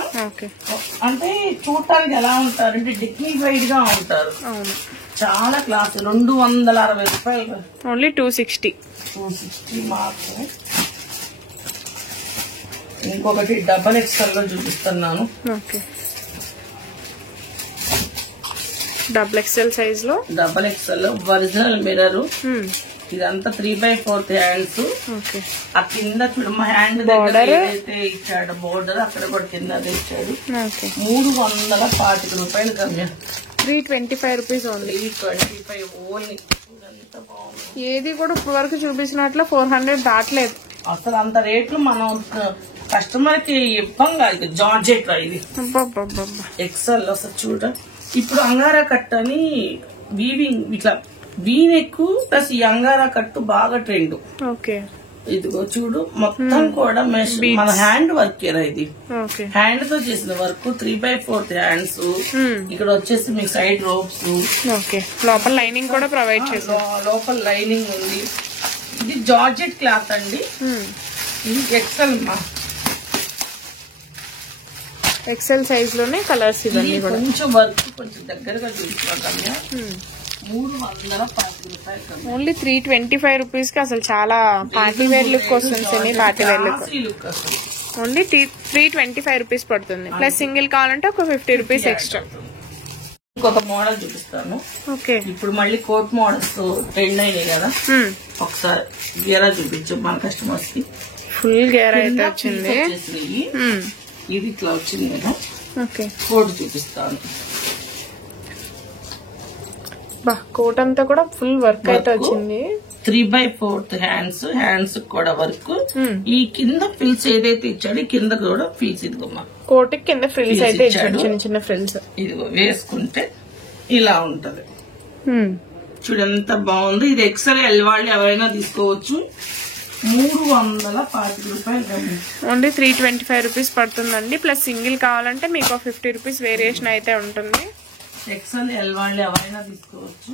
అంటే చూడటానికి ఎలా ఉంటారంటే డిగ్నిఫైడ్ గా ఉంటారు. అవును, చాలా క్లాస్. 260 రూపాయలు, ఓన్లీ 260 మాత్రమే. ఇంకొకటి డబల్ ఎక్స్ఎల్ లో చూపిస్తున్నాను. డబల్ ఎక్స్ఎల్ సైజ్ లో, డబల్ ఎక్స్ఎల్ ఒరిజినల్ మిర్రర్. ఇదంతా 3/4 హ్యాండ్స్. ఆ కింద చూడ మా హ్యాండ్ దగ్గర ఏదైతే ఇచ్చాడు బోర్డర్, అక్కడ కూడా కింద అదే ఇచ్చాడు. 340 రూపాయలు గమ్య, 325 రూపీస్ ఓన్లీ. 325 ఓన్లీ. ఏది కూడా ఇప్పుడు వరకు చూపించినట్లు 400 దాటలేదు. అసలు అంత రేట్లు మనం కస్టమర్ కి ఇవ్వం కాదు. జార్జెట్ ఇది ఎక్సెల్ అసలు చూడ. ఇప్పుడు అంగారా కట్ అని వీవింగ్ ఇట్లా వీనెక్ ప్లస్ ఈ అంగారా కట్టు బాగా ట్రెండ్. ఇదిగో చూడు మొత్తం కూడా మన హ్యాండ్ వర్క్ ఇది. హ్యాండ్ తో చేసిన వర్క్ 3/4 హ్యాండ్స్. ఇక్కడ వచ్చేసి మీకు సైడ్ రోప్స్, లోపల లైనింగ్ కూడా ప్రొవైడ్ చేసాం. లోపల లైనింగ్ ఉంది. ఇది జార్జెట్ క్లాత్ అండి. ఇది ఎక్సెల్ మా, ఎక్సెల్ సైజ్ లోనే కలర్స్. ఇవన్నీ కొంచెం వర్క్ కొంచెం దగ్గరగా చూసుకోగలరా. 340 రూపాయలు, ఓన్లీ 325 రూపీస్ కి అసలు చాలా పార్టీ వేర్ లుక్ వస్తుంది. Semi party wear look. Only 325 rupees పడుతుంది. ప్లస్ సింగిల్ కావాలంటే ఒక 50 రూపీస్ ఎక్స్ట్రా. ఇంకొక మోడల్ చూపిస్తాను. ఇప్పుడు మళ్ళీ కోట్ మోడల్స్ ట్రెండ్ అయినాయి కదా. ఒకసారి గేరా చూపించు మన కస్టమర్స్ కి. ఫుల్ గేరా అయితే వచ్చింది. ఇది ఇట్లా వచ్చింది కదా. కోట్ చూపిస్తాను. కోట్ అంతా కూడా ఫుల్ వర్క్ అయితే వచ్చింది. 3/4 హ్యాండ్స్ కూడా వర్క్. ఈ కింద ఫ్రిల్స్ ఏదైతే ఇచ్చాడో కింద కూడా ఫ్రిల్స్ ఇదిగోమ్మా కోటికి కింద ఫ్రిల్స్ అయితే ఇచ్చాడు, చిన్న చిన్న ఫ్రిల్స్. ఇదిగో వేసుకుంటే ఇలా ఉంటది. చూడు ఎంత బాగుంది. ఇది ఎక్సెల్ ఎల్ వాళ్ళు ఎవరైనా తీసుకోవచ్చు. 340 రూపాయలు. ఓన్లీ 325 రూపీస్ పడుతుందండి. ప్లస్ సింగిల్ కావాలంటే మీకు 50 రూపీస్ వేరియేషన్ అయితే ఉంటుంది. ఎక్సెల్ ఎల్ వాళ్ళు ఎవరైనా తీసుకోవచ్చు.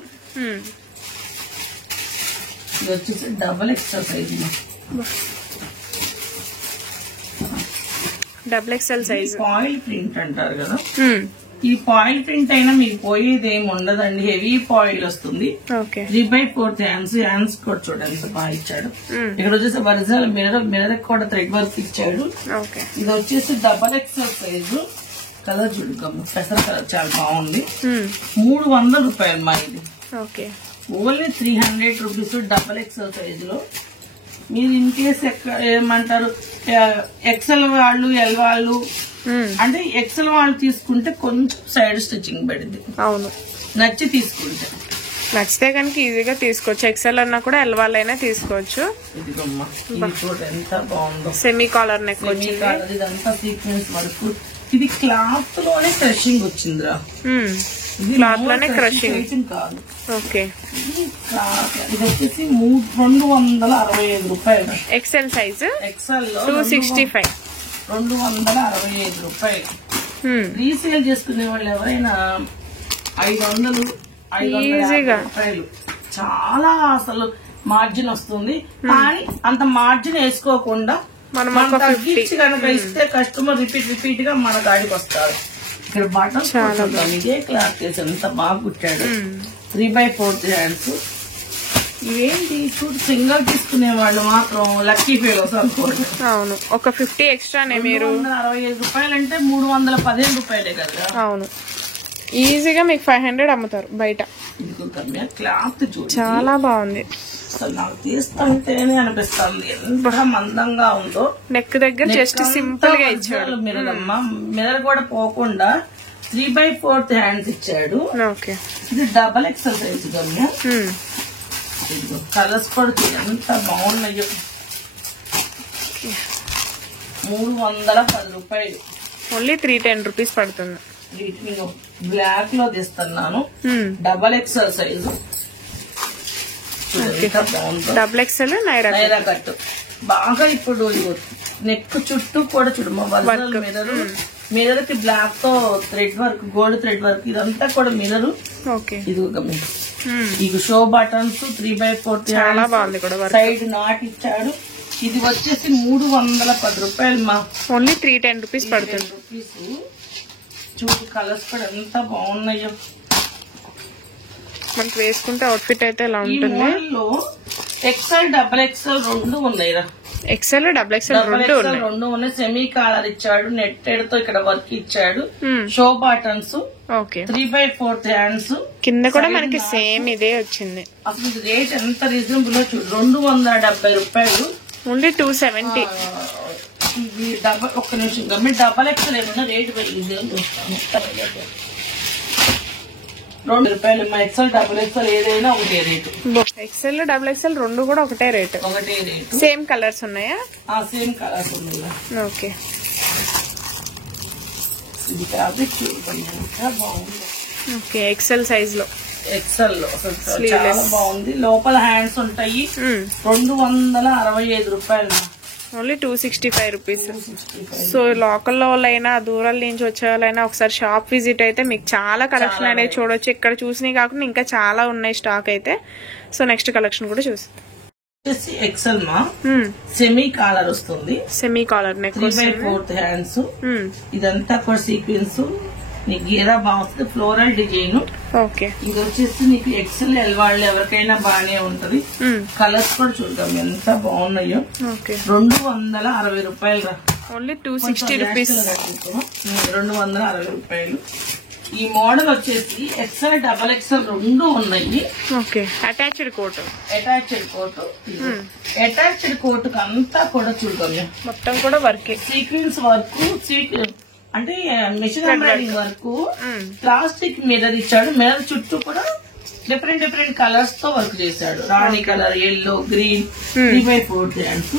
ఇది వచ్చేసి double XL size. Double XL size. Foil print అంటారు కదా, ఈ ఫాయిల్ ప్రింట్ అయినా మీకు పోయేది ఏమి ఉండదండి. హెవీ ఫాయిల్ వస్తుంది. 3/4 హ్యాండ్స్ కూడా చూడండి ఎంత బాగా ఇచ్చాడు. ఇక్కడ వచ్చేసి ఒరిజినల్ మిర్రర్ కూడా థ్రెడ్ వర్క్ ఇచ్చాడు. ఇది వచ్చేసి డబల్ ఎక్సెల్ సైజు. కలర్ చూడుకోమ్మ, పెసర కలర్ చాలా బాగుంది. 300 రూపాయలు మా ఇది. Only 300 rupees double XL size లో. మీరు ఇన్ కేస్ ఏమంటారు ఎక్సెల్ వాళ్ళు ఎల్ వాళ్ళు అంటే ఎక్సెల్ వాళ్ళు తీసుకుంటే కొంచెం సైడ్ స్టిచ్చింగ్ పడింది. అవును, నచ్చి తీసుకుంటే నచ్చితే కనుక ఈజీగా తీసుకోవచ్చు. ఎక్సెల్ అన్నా కూడా ఎల్ వాళ్ళైనా తీసుకోవచ్చు. ఇదిగమ్మా ఇది చూడండి ఎంత బాగుందో. సెమీ కాలర్ నెక్ వచ్చింది. ఇదంతా సీక్వెన్స్ వర్క్. ఇది క్లాత్ లోనే క్రషింగ్ వచ్చిందిరా. క్లాత్ లోనే క్రషింగ్ కాదు. ఓకే, ఇది వచ్చేసి 265 రూపాయలు. XL size. ఎక్సెల్ లో 265. 265 రూపాయలు. రీసేల్ చేసుకునే వాళ్ళు ఎవరైనా 500 రూపాయలు. చాలా అసలు మార్జిన్ వస్తుంది. కానీ అంత మార్జిన్ వేసుకోకుండా మనం తగ్గించి కనుక ఇస్తే కస్టమర్ రిపీట్ గా మన గాడికి వస్తారు. ఇక్కడ బటన్ ఇదే క్లాత్ చేసి ఎంత బాగా కుట్టాడు. 3/4 హ్యాండ్స్. ఏంటి చూడు, సింగల్ తీసుకునే వాళ్ళు మాత్రం లక్కీ ఫెలోస్ అనుకోండి. అవును, ఒక 50 ఎక్స్ట్రానే. మీరు 265 రూపాయలు అంటే 315 రూపాయలే కదా. అవును, ఈజీగా మీకు 500 అమ్ముతారు బయట. క్లాత్ చూడు చాలా బాగుంది. అసలు నాకు తీస్తుంటేనే అనిపిస్తుంది ఎంత మందంగా ఉందో. నెక్ దగ్గర జస్ట్ సింపుల్ గా ఇచ్చాడు. మిర్రర్ కూడా పోకుండా 3/4 హ్యాండ్స్ ఇచ్చాడు. ఇది డబల్ ఎక్సెల్ సైజ్ గమ్య. కలర్స్ కూడా ఎంత బాగున్నాయో. 310 రూపాయలు. ఓన్లీ 310 రూపీస్ పడుతుంది. బ్లాక్ లో తీస్తున్నాను. Double XL size. Double XL Naira cut. బాగా ఇప్పుడు నెక్ చుట్టూ కూడా చూడమ్మా మిర్రర్ కి బ్లాక్ తో thread work, gold thread work, ఇదంతా కూడా మిర్రర్. ఇది ఇక షో బటన్స్ 3/4 చాలా బాగుంది కూడా. సైడ్ నాట్ ఇచ్చాడు. ఇది వచ్చేసి 310 రూపాయలు మా. ఓన్లీ 310 రూపీస్ పడుతుంది. చూడు కలర్స్ కూడా ఎంత బాగున్నాయో. మనకి వేసుకుంటే అవుట్ఫిట్ అయితే ఇలా ఉంటుంది. ఎక్సెల్ డబల్ ఎక్సెల్ రెండు ఉన్నాయిరా. ఎక్సెల్ డబల్ ఎక్సెల్ రెండు ఉన్నాయి. సెమీ కాలర్ ఇచ్చాడు. నెట్టెడ్ తో ఇక్కడ వర్క్ ఇచ్చాడు. Show buttons. 3/4 హ్యాండ్స్. కింద కూడా మనకి సేమ్ ఇదే వచ్చింది. అసలు ఇది రేట్ ఎంత రీజనబుల్ చూడు. 270 రూపాయలు. ఓన్లీ 270. ఒక్క నిమిషం డబల్ ఎక్సెల్ ఏమన్నా రేట్ పెరిగింది 2 రూపాయలు. మా ఎక్సెల్ డబుల్ ఎక్సెల్ ఏదైనా ఒకటే రేటు. ఎక్సెల్ డబుల్ ఎక్సెల్ రెండు కూడా ఒకటే రేటు. సేమ్ కలర్స్ ఉన్నాయా? సేమ్ కలర్స్ ఉన్నాయి. ఓకే, ఇది ఫ్యాబ్రిక్ బాగుంది. ఓకే, ఎక్సెల్ సైజ్ లో. ఎక్సెల్ లో చాలా బాగుంది. లోపల హ్యాండ్స్ ఉంటాయి. 265 రూపాయలు. Only 265 rupees. సో లోకల్లో వాళ్ళైనా దూరాల నుంచి వచ్చే వాళ్ళైనా ఒకసారి షాప్ విజిట్ అయితే మీకు చాలా కలెక్షన్ అనేది చూడొచ్చు. ఇక్కడ చూసినవి కాకుండా ఇంకా చాలా ఉన్నాయి స్టాక్ అయితే. సో నెక్స్ట్ కలెక్షన్ కూడా చూస్తాం. ఎక్సెల్ మా సెమీ కాలర్ వస్తుంది. Semi collar neck 3/4 hands. ఇదంతా కూడా సీక్వెన్స్. నీకు గీరా బాగుంటుంది. Floral design. ఓకే, ఇది వచ్చేసి నీకు ఎక్సెల్ ఎల్ వాళ్ళు ఎవరికైనా బాగానే ఉంటది. కలర్స్ కూడా చూద్దాం ఎంత బాగున్నాయో. 260 రూపాయలు రా. Only 260 rupees. 260 రూపాయలు. ఈ మోడల్ వచ్చేసి ఎక్సెల్ డబల్ ఎక్సెల్ రెండు ఉన్నాయి. Okay, attached coat. Attached coat అంతా కూడా చూద్దాం మొత్తం కూడా వర్క్. సీక్వెన్స్ వర్క్, అంటే machine embroidering work. Plastic mirror ఇచ్చాడు. మిర్రర్ చుట్టూ కూడా డిఫరెంట్ డిఫరెంట్ కలర్స్ తో వర్క్ చేశాడు. Rani colour, yellow, green, 3x4 hands.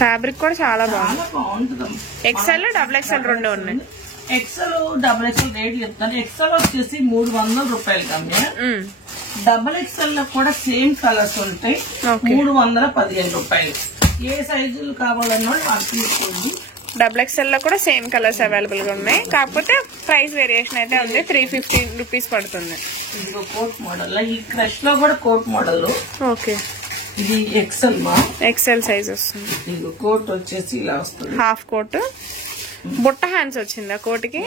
Fabric కూడా చాలా బాగుంది. చాలా బాగుంటుంది. ఎక్సెల్, డబుల్ ఎక్సెల్ రెండు ఉన్నాయి. ఎక్సెల్, డబుల్ ఎక్సెల్ రేట్ చెప్తాను. ఎక్సెల్ వచ్చేసి 300 రూపాయలు కమ్మే. డబుల్ ఎక్సెల్ లో కూడా సేమ్ కలర్స్ ఉంటాయి, 315 రూపాయలు. ఏ సైజులు కావాలన్నా వాళ్ళు తీసుకోండి. డబుల్ ఎక్స్ఎల్ లో కూడా సేమ్ కలర్స్ అవైలబుల్ గా ఉన్నాయి, కాకపోతే ప్రైస్ వేరియేషన్ అయితే ఉంది. 350 రూపీస్ పడుతుంది. ఇదిగో కోట్ మోడల్, ఈ క్రష్ లో కూడా కోట్ మోడల్. ఓకే, ఇది ఎక్సెల్ మా, ఎక్సెల్ సైజ్ వస్తుంది. ఇదిగో కోట్ వచ్చేసి ఇలా వస్తుంది, హాఫ్ కోట్. బుట్ట హ్యాండ్స్ వచ్చింది ఆ కోటికి.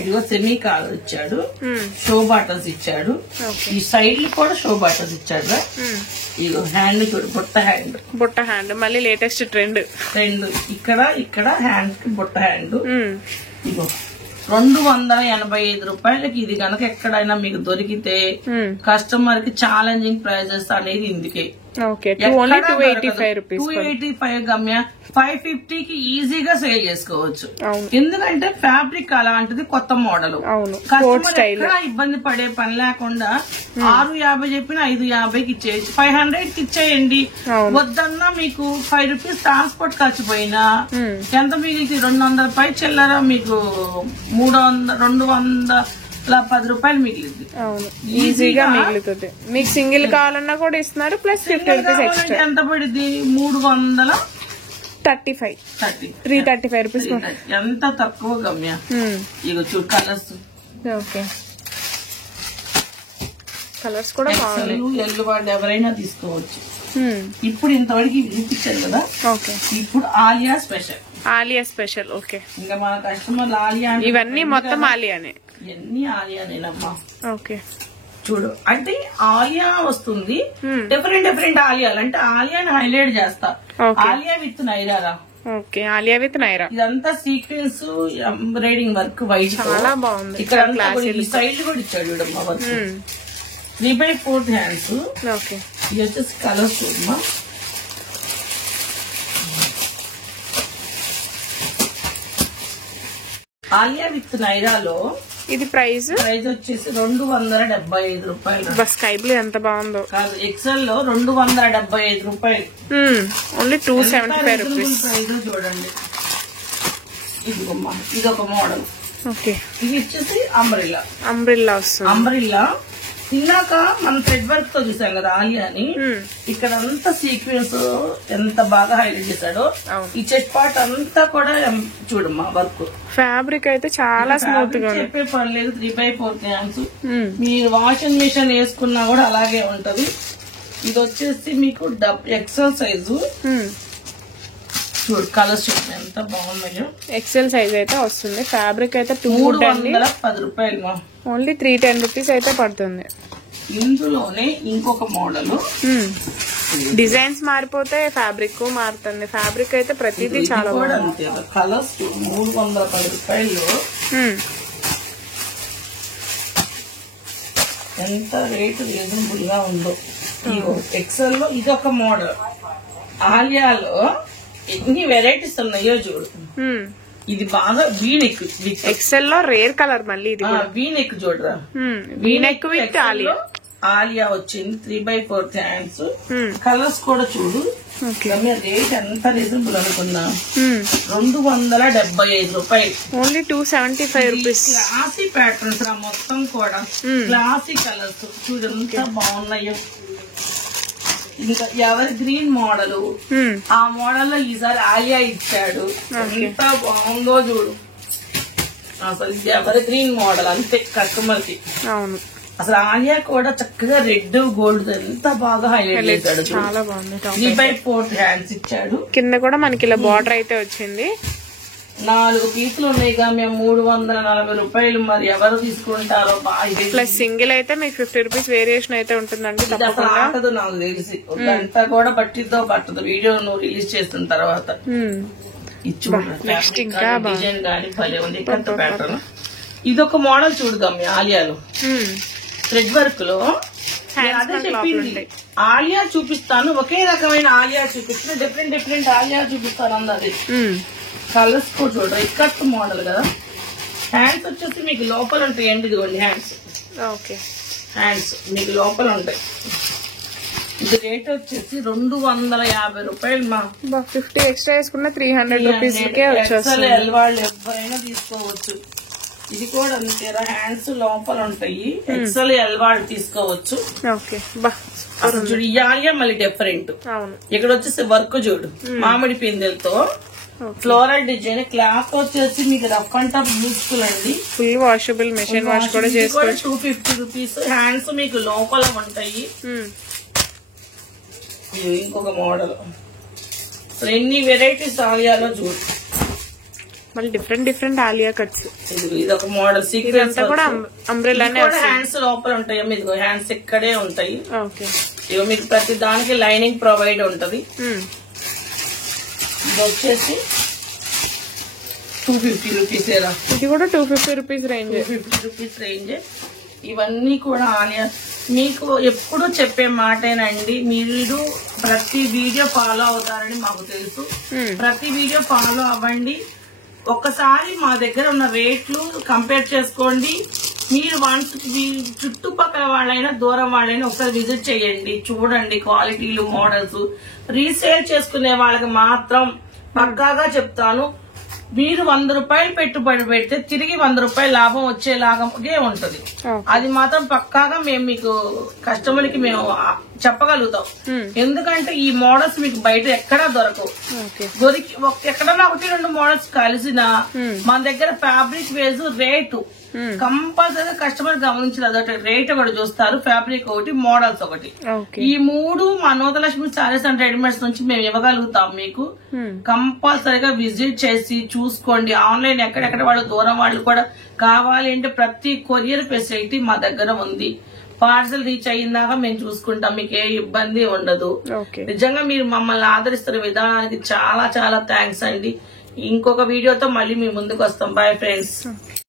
ఇదిగో సెమీ కాలర్ ఇచ్చాడు, షో బాటన్స్ ఇచ్చాడు. ఈ సైడ్ కూడా షో బాటన్స్ ఇచ్చాడు. ఇదిగో హ్యాండ్ చూడు, బుట్ట హ్యాండ్. బుట్ట హ్యాండ్ మళ్ళీ లేటెస్ట్ ట్రెండ్. ఇక్కడ హ్యాండ్ కి బుట్ట హ్యాండ్. ఇదిగో 285 రూపాయలకి ఇది కనుక ఎక్కడైనా మీకు దొరికితే కస్టమర్ కి ఛాలెంజింగ్ ప్రైజెస్ అనేది ఇందుకే. 285 గమ్య 550 కి ఈజీగా సేల్ చేసుకోవచ్చు. ఎందుకంటే ఫ్యాబ్రిక్ అలాంటిది, కొత్త మోడల్. కస్టమర్ ఎక్కడ ఇబ్బంది పడే పని లేకుండా 650 చెప్పిన 550కి ఇచ్చేయచ్చు, 500 కి ఇచ్చేయండి. వద్దన్నా మీకు 5 రూపీస్ ట్రాన్స్పోర్ట్ ఖర్చు పోయినా ఎంత మిగిలింది, 200 పై చిల్లర మీకు 210 రూపాయలు మిగిలింది. ఈజీగా మిగులుతుంది. మీకు సింగిల్ కావాలన్నా కూడా ఇస్తున్నారు, ప్లస్ 50 రూపీస్ ఎక్స్ట్రా. ఎంత పడింది, 335 రూపీస్. ఎంత తక్కువ గమ్య. ఇగో చూడు కలర్స్. ఓకే, కలర్స్ కూడా బాగున్నాయి. ఎల్లు వాళ్ళు ఎవరైనా తీసుకోవచ్చు. ఇప్పుడు ఇంతవరకు చూపించారు కదా. ఓకే, ఇప్పుడు Alia special. Alia special. Okay, ఇంకా మన కస్టమర్లు ఆలియా, ఇవన్నీ మొత్తం ఆలియానే. ఇవన్నీ ఆలియానేనమ్మా. ఓకే, చూడు అంటే ఆలియా వస్తుంది, డిఫరెంట్ డిఫరెంట్ ఆలియాలు. అంటే ఆలియాని హైలైట్ చేస్తా. Aliya with Naira. Okay, Aliya with Naira. ఇదంతా సీక్వెన్స్ ఎంబ్రాయిడింగ్ వర్క్, వైట్ చాలా బాగుంది. ఇక్కడ సైడ్ కూడా ఇచ్చాడు చూడమ్మా వర్క్. 3x4 hands. ఓకే, ఇది వచ్చేసి కలర్స్ చూడమ్మా. ఆలియా విత్ నైరాలో ఇది ప్రైస్ వచ్చేసి 275 రూపాయలు. స్కై బ్లూ ఎంత బాగుందో. కాదు, ఎక్సెల్ లో 275 రూపాయలు. Only 275 rupees. చూడండి, ఇదిగమ్మా, ఇదొక మోడల్. ఓకే, ఇది వచ్చేసి అంబ్రిల్లా వస్తుంది. అంబ్రిల్లా ఇందాక మనం థ్రెడ్ వర్క్ తో చూసాం కదా ఆలియాని. ఇక్కడ అంతా సీక్వెన్స్ ఎంత బాగా హైలైట్ చేశాడో. ఈ చెక్ పార్ట్ అంతా కూడా చూడమ్మా వర్క్. ఫ్యాబ్రిక్ అయితే చాలా స్మూత్ గా చెప్పే పర్లేదు. 3x4 hands. మీరు వాషింగ్ మిషన్ వేసుకున్నా కూడా అలాగే ఉంటది. ఇది వచ్చేసి మీకు ఎక్సెల్ సైజు. చూడు కలర్స్ చూడండి ఎంత బాగున్నాయో. ఎక్సెల్ సైజ్ అయితే వస్తుంది. ఫ్యాబ్రిక్ అయితే 310 రూపాయలు. ఓన్లీ 310 రూపీస్ అయితే పడుతుంది. ఇందులోనే ఇంకొక మోడల్. డిజైన్స్ మారిపోతే ఫ్యాబ్రిక్ మారుతుంది. ఫ్యాబ్రిక్ అయితే ప్రతిదీ చాలా బాగుంది. కలర్స్ 310 రూపాయలు. ఎంత రేటు రీజనబుల్ గా ఉందో. ఎక్సెల్ లో ఇదొక మోడల్. ఆలియాలో ఎన్ని వెరైటీస్ ఉన్నాయో చూడు. ఇది బాగా వీనెక్. ఎక్సెల్ లో రేర్ కలర్. మళ్ళీ ఇది వీనెక్ చూడరా. V-neck with Alia. ఆలియా వచ్చింది 3x4 హ్యాండ్స్. కలర్స్ కూడా చూడు. రేట్ ఎంత రీజనబుల్ అనుకున్నా. 275 రూపాయలు. Only 275 rupees. క్లాసీ ప్యాటర్న్స్ రా మొత్తం కూడా. క్లాసీ కలర్స్ చూడు ఎంత బాగున్నాయో. ఇంకా ఎవరి గ్రీన్ మోడల్, ఆ మోడల్ లో ఈసారి ఆలియా ఇచ్చాడు. ఎంత బాగుందో చూడు. అసలు ఎవరి గ్రీన్ మోడల్ అంతే కస్టమర్ కి. అవును, అసలు ఆలియా కూడా చక్కగా రెడ్ గోల్డ్ ఎంత బాగా హైలైట్ చేశాడు. చాలా బాగుంది. 3x4 హ్యాండ్స్ ఇచ్చాడు. కింద కూడా మనకి ఇలా బార్డర్ అయితే వచ్చింది. 4 పీసులు ఉన్నాయి. మేము 340 రూపాయలు. మరి ఎవరు తీసుకుంటారో బాగా. ప్లస్ సింగిల్ అయితే మీకు 50 రూపీస్ వేరియేషన్ అయితే ఉంటుందండి. ఆటదు నాకు తెలిసి గంట కూడా పట్టిద్దో పట్టదు వీడియో నువ్వు రిలీజ్ చేస్తున్న తర్వాత. డిజైన్ గానీ భలే ఉంది. కొత్త ప్యాటర్న్. ఇదొక మోడల్ చూడదాం ఆలియాలో థ్రెడ్ వర్క్ లో. అదే చెప్పింది ఆలియా చూపిస్తాను, ఒకే రకమైన ఆలియా చూపిస్తాను, డిఫరెంట్ డిఫరెంట్ ఆలియా చూపిస్తాను అన్నది. కలర్స్ కూడా చూడరా. ఇక్కట్ మోడల్ కదా. హ్యాండ్స్ వచ్చేసి మీకు లోపల ఉంటాయి. ఇదిగోండి హ్యాండ్స్. ఓకే, హ్యాండ్స్ మీకు లోపల ఉంటాయి. ఇది రేట్ వచ్చేసి 250 రూపాయలు మా. 50 ఎక్స్ట్రా వేసుకున్న 300 రూపీస్ కే వచ్చేస్తుంది. ఎల్ వాళ్ళు ఎవరైనా తీసుకోవచ్చు. ఇది కూడా అంతేరా, హ్యాండ్స్ లోపల ఉంటాయి. ఎక్సెల్ ఎల్ వాళ్ళు తీసుకోవచ్చు. ఓకే అసలు చూడు ఈ ఆలియా మళ్ళీ డిఫరెంట్. ఇక్కడ వచ్చేసి వర్క్ చూడు మామిడి పిందెలతో ఫ్లోరల్ డిజైన్. క్లాత్ వచ్చేసి మీకు రఫ్ అండ్ టఫ్ యూస్ఫుల్ అండి. ఫుల్ వాషబుల్, మెషిన్ వాష్ కూడా చేసుకోవచ్చు. 250 రూపీస్. హ్యాండ్స్ మీకు లోపల ఉంటాయి. ఇది ఇంకొక మోడల్. అసలు ఎన్ని వెరైటీస్ ఆలియాలో చూడు. మళ్ళీ డిఫరెంట్ ఆలియా కట్స్. ఇది ఒక మోడల్ సీక్వెన్స్ కూడా అంబ్రెల్లానే. హ్యాండ్స్ లోపల ఉంటాయి. మీకు హ్యాండ్స్ ఇక్కడే ఉంటాయి. ఇవి మీకు ప్రతి దానికి లైనింగ్ ప్రొవైడ్ ఉంటది. ఇది వచ్చేసి 250 రూపీస్. ఇది కూడా 250 రూపీస్ రేంజ్. 250 rupees range. ఇవన్నీ కూడా ఆలియా. మీకు ఎప్పుడు చెప్పే మాటేనండి, మీరు ప్రతి వీడియో ఫాలో అవుతారని మాకు తెలుసు. ప్రతి వీడియో ఫాలో అవ్వండి. ఒక్కసారి మా దగ్గర ఉన్న రేట్లు కంపేర్ చేసుకోండి. మీరు మీ చుట్టుపక్కల వాళ్ళైనా దూరం వాళ్ళైనా ఒకసారి విజిట్ చేయండి, చూడండి క్వాలిటీలు, మోడల్స్. రీసేల్ చేసుకునే వాళ్ళకి మాత్రం పక్కాగా చెప్తాను, మీరు 100 రూపాయలు పెట్టుబడి పెడితే తిరిగి 100 రూపాయలు లాభం వచ్చేలాగే ఉంటది. అది మాత్రం పక్కాగా మేము మీకు కస్టమర్ కి మేము చెప్పగలుగుతాం. ఎందుకంటే ఈ మోడల్స్ మీకు బయట ఎక్కడా దొరకవు. ఎక్కడన్నా 1-2 మోడల్స్ కలిసిన మన దగ్గర ఫ్యాబ్రిక్ వేజ్ రేటు కంపల్సరీగా కస్టమర్ గమనించిన అదొకటి రేట్ ఒకటి చూస్తారు, ఫ్యాబ్రిక్ ఒకటి, మోడల్స్ ఒకటి. ఈ 3 మా నూతలక్ష్మి సారీస్ అండ్ రెడీమేడ్స్ నుంచి మేము ఇవ్వగలుగుతాం. మీకు కంపల్సరీగా విజిట్ చేసి చూసుకోండి. ఆన్లైన్ ఎక్కడెక్కడ వాళ్ళు దూరం వాళ్ళు కూడా కావాలి అంటే ప్రతి కొరియర్ ఫెసిలిటీ మా దగ్గర ఉంది. పార్సల్ రీచ్ అయ్యిందాక మేము చూసుకుంటాం, మీకు ఏ ఇబ్బంది ఉండదు. నిజంగా మీరు మమ్మల్ని ఆదరిస్తున్న విధానానికి చాలా చాలా థ్యాంక్స్ అండి. ఇంకొక వీడియోతో మళ్ళీ మీ ముందుకు వస్తాం. Bye friends.